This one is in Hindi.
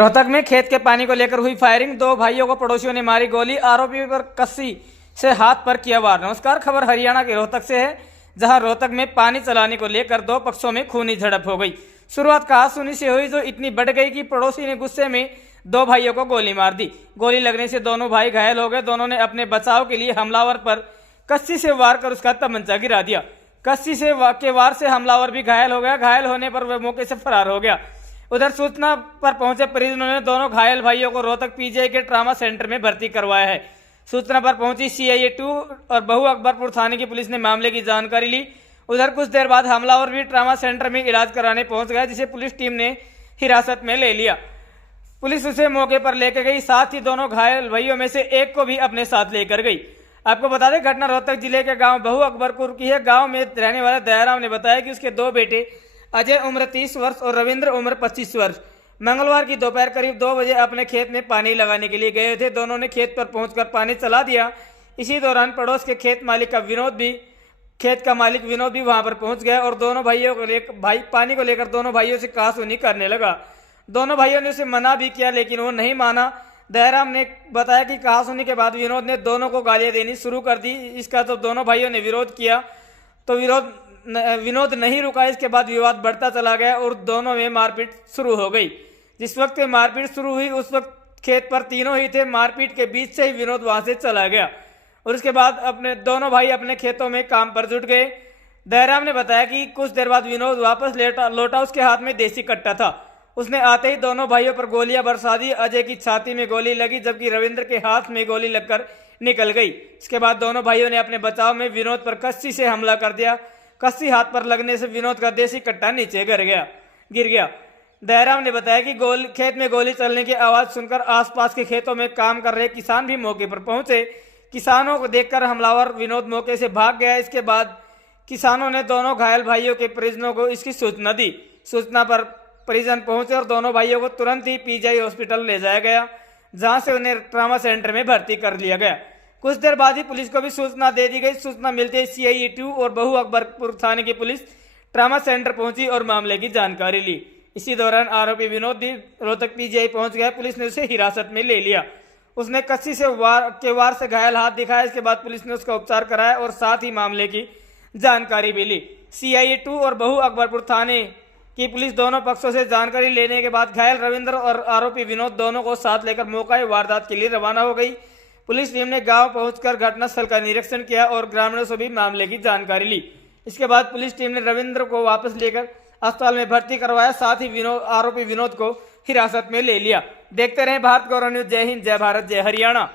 रोहतक में खेत के पानी को लेकर हुई फायरिंग, दो भाइयों को पड़ोसियों ने मारी गोली, आरोपी पर कस्सी से हाथ पर किया वार। नमस्कार, खबर हरियाणा के रोहतक से है, जहां रोहतक में पानी चलाने को लेकर दो पक्षों में खूनी झड़प हो गई। शुरुआत कहासुनी से हुई, जो इतनी बढ़ गई कि पड़ोसी ने गुस्से में दो भाइयों को गोली मार दी। गोली लगने से दोनों भाई घायल हो गए। दोनों ने अपने बचाव के लिए हमलावर पर कस्सी से वार कर उसका तमंचा गिरा दिया। कस्सी से के वार से हमलावर भी घायल हो गया। घायल होने पर वह मौके से फरार हो गया। उधर सूचना पर पहुंचे परिजनों ने दोनों घायल भाइयों को रोहतक पीजीआई के ट्रामा सेंटर में भर्ती करवाया है। सूचना पर पहुंची सीआईए 2 और बहु अकबरपुर थाने की पुलिस ने मामले की जानकारी ली। उधर कुछ देर बाद हमलावर भी ट्रामा सेंटर में इलाज कराने पहुंच गया, जिसे पुलिस टीम ने हिरासत में ले लिया। पुलिस उसे मौके पर लेकर गई, साथ ही दोनों घायल भाइयों में से एक को भी अपने साथ लेकर गई। आपको बता दें, घटना रोहतक जिले के गांव बहु अकबरपुर की है। गांव में रहने वाले दयाराम ने बताया कि उसके दो बेटे अजय उम्र 30 वर्ष और रविंद्र उम्र 25 वर्ष मंगलवार की दोपहर करीब 2 बजे अपने खेत में पानी लगाने के लिए गए थे। दोनों ने खेत पर पहुंचकर पानी चला दिया। इसी दौरान पड़ोस के खेत का मालिक विनोद भी वहां पर पहुंच गया और दोनों भाइयों को पानी को लेकर दोनों भाइयों से कहासुनी करने लगा। दोनों भाइयों ने उसे मना भी किया, लेकिन वो नहीं माना। दयाराम ने बताया कि कहासुनी के बाद विनोद ने दोनों को गालियां देनी शुरू कर दी। इसका तो दोनों भाइयों ने विरोध किया तो विनोद नहीं रुका। इसके बाद विवाद बढ़ता चला गया और दोनों में मारपीट शुरू हो गई। जिस वक्त मारपीट शुरू हुई उस वक्त खेत पर तीनों ही थे। मारपीट के बीच से ही विनोद वहां से चला गया और उसके बाद दोनों भाई अपने खेतों में काम पर जुट गए। दयाराम ने बताया कि कुछ देर बाद विनोद वापस लौटा। उसके हाथ में देसी कट्टा था। उसने आते ही दोनों भाइयों पर गोलियां बरसा दी। अजय की छाती में गोली लगी, जबकि रविंद्र के हाथ में गोली लगकर निकल गई। इसके बाद दोनों भाइयों ने अपने बचाव में विनोद पर कस्सी से हमला कर दिया। कस्सी हाथ पर लगने से विनोद का देसी कट्टा नीचे गिर गया। दयाराम ने बताया कि खेत में गोली चलने की आवाज सुनकर आसपास के खेतों में काम कर रहे किसान भी मौके पर पहुंचे। किसानों को देखकर हमलावर विनोद मौके से भाग गया। इसके बाद किसानों ने दोनों घायल भाइयों के परिजनों को इसकी सूचना दी। सूचना पर परिजन पहुंचे और दोनों भाइयों को तुरंत ही पीजीआई हॉस्पिटल ले जाया गया, जहां से उन्हें ट्रामा सेंटर में भर्ती कर लिया गया। कुछ देर बाद ही पुलिस को भी सूचना दे दी गई। सूचना मिलते ही सीआईए 2 और बहु अकबरपुर थाने की पुलिस ट्रामा सेंटर पहुंची और मामले की जानकारी ली। इसी दौरान आरोपी विनोद भी रोहतक पीजीआई पहुंच गया। पुलिस ने उसे हिरासत में ले लिया। उसने कस्सी से वार से घायल हाथ दिखाया। इसके बाद पुलिस ने उसका उपचार कराया और साथ ही मामले की जानकारी भी ली। सीआईए 2 और बहु अकबरपुर थाने की पुलिस दोनों पक्षों से जानकारी लेने के बाद घायल रविंद्र और आरोपी विनोद दोनों को साथ लेकर मौका वारदात के लिए रवाना हो गई। पुलिस टीम ने गांव पहुंचकर घटनास्थल का निरीक्षण किया और ग्रामीणों से भी मामले की जानकारी ली। इसके बाद पुलिस टीम ने रविंद्र को वापस लेकर अस्पताल में भर्ती करवाया, साथ ही आरोपी विनोद को हिरासत में ले लिया। देखते रहें भारत गौरव न्यूज। जय हिंद, जय भारत, जय हरियाणा।